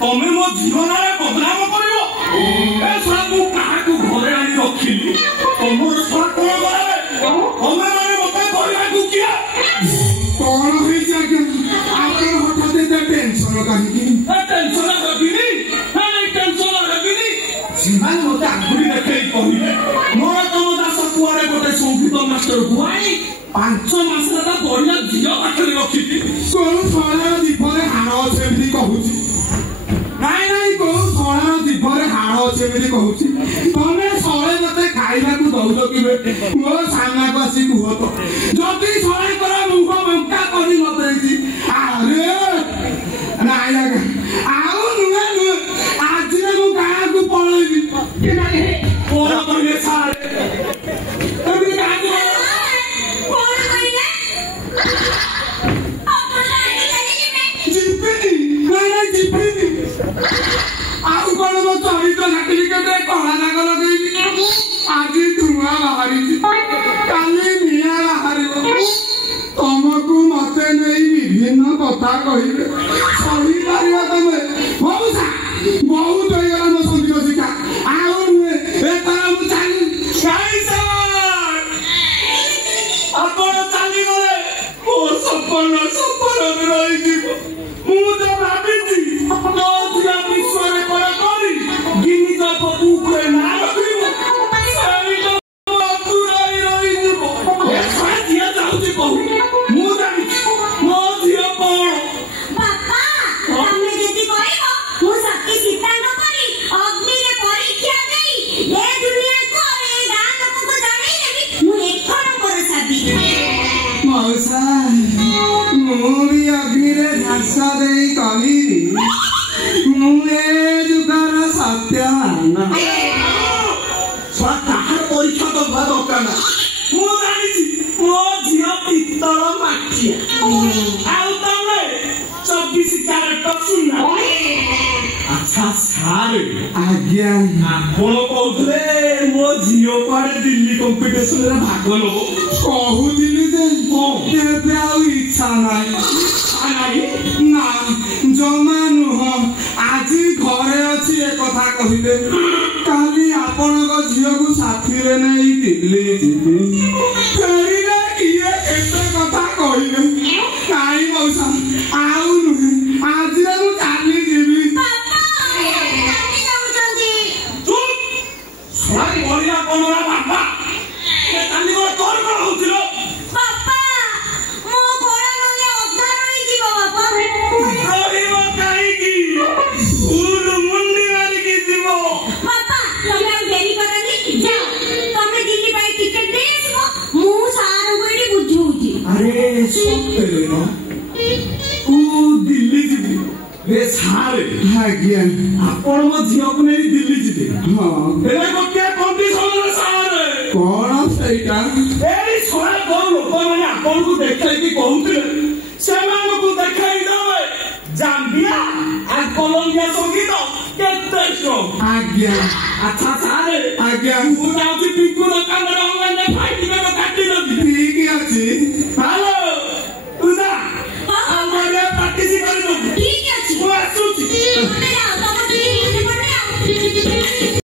तमें मो जीवन बदनाम कर घरे आनी रखिली तुम तमें मत किया कौन हठात टेंशन कहीं टेंशन मत आगुरी देखे कहले नरोत्तम दास कुआरे गोटे संगीत मास्टर गुआई 5 मास बढ़िया झील पाखे रखी कौन शहर जीवन हाड़ अच्छे कहूँ नाई नाई कौन शहर जीवन हाड़ अच्छे कहूँ तमें शहे मत खाइबा दौच कि मो सामना को आसी कह तो जदि शहे कर मुख बंका कर मत अरे नाई आउ नुहे नुहे आज गाँ को पलैबी कौन कहले सारे आउ कौन मो चरित्र सर्टिफिकेट कला दाग लगे आज धुआ बाहरी काली निआ बाहर तुमको मत नहीं विभिन्न कथा कहे सही पार तुम मौसा बहुत हो गला मो संगीत शिक्षा आउ नुहे एथर मु चली आपण चली गले मो सपन सपन रही मु तो भाभी नो दिया विश्व कर करी गिनी तो बुक रे ना रखिबो सही तो अतुराई रही जीवो ए साथिया जाउची बहु मु जानि मो दिया कोन बापा हमने जदी कहबो मु सत्य सीता न करी अग्नि रे परीक्षा देई ए दुनिया को ए गां लोक को जानै देबी मु एक नंबर साबी मौसा मु भी अग्नि रे झांसा देई कही मुझे जुगार सत्यान ताहार परीक्षा तो दरकार ना मु जानि मो झियो पित्तर माटिया आउ तमे 24 कैरेट सुनना अच्छा सारे आज्ञा आपण कहले मो झियो पर दिल्ली कंपटीशन रे भाग लो कहूली जे केबे आउ इच्छा नाही ना जमा नुह आज घरे अच्छी एक कथा कहले काली आपण झील को साथी रे नहीं दिल्ली जीवी फेरिले किए एते कथा कहले काई मौसा आउ नुहे आज मु चाली जीवी सारी बढ़िया कोनरा बाबा ए काली को तोर कोन होतिलो बापा मो घोड़ा नले अधा रही जीवो बापा रहिबो काई की फूल मुंडी वाली की जीवो बापा तमे आ देरी करनी जाओ तमे दिल्ली पाई टिकट दे आसबो मु सारू गोडी बुझौची अरे सत्य न तू दिल्ली जीवी रे सारे आज्ञा आपण मो झियो को नहीं दिल्ली जीते हां एले गोटे कंडीशन रे सारे कौन सहीटा एई सोया को लोक माने आपण को देखै कि कहउतिले सेमान को देखाई दवे जाम्बिया आ कोलंबिया संगीत केते शो आज्ञा अच्छा सारे आज्ञा मु जाउची पिंकू दुकान रे